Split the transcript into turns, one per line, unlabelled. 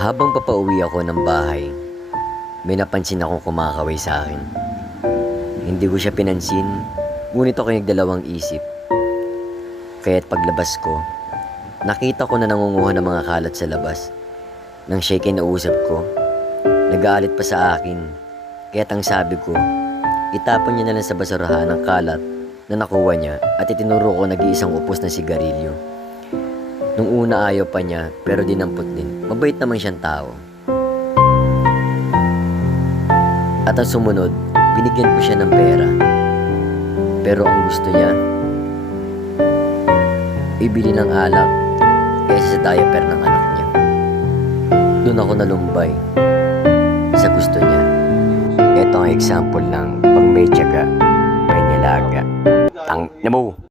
Habang papauwi ako ng bahay, may napansin akong kumakaway sa akin. Hindi ko siya pinansin, ngunit ako nagdalawang isip. Kaya't paglabas ko, nakita ko na nangunguha ng mga kalat sa labas. Nang siya'y kinausap ko, nagaalit pa sa akin. Kaya't ang sabi ko, itapon niya na lang sa basurahan ang kalat na nakuha niya at itinuro ko nag-iisang upos na sigarilyo. Nung una ayaw pa niya pero dinampot din. Mabait naman siyang tao. At ang sumunod, binigyan ko siya ng pera. Pero ang gusto niya, ibili ng alak kaysa sa diaper ng anak niya. Doon ako nalumbay sa gusto niya. Ito ang example ng pag may tiyaga, may nilaga. Tang, na mo,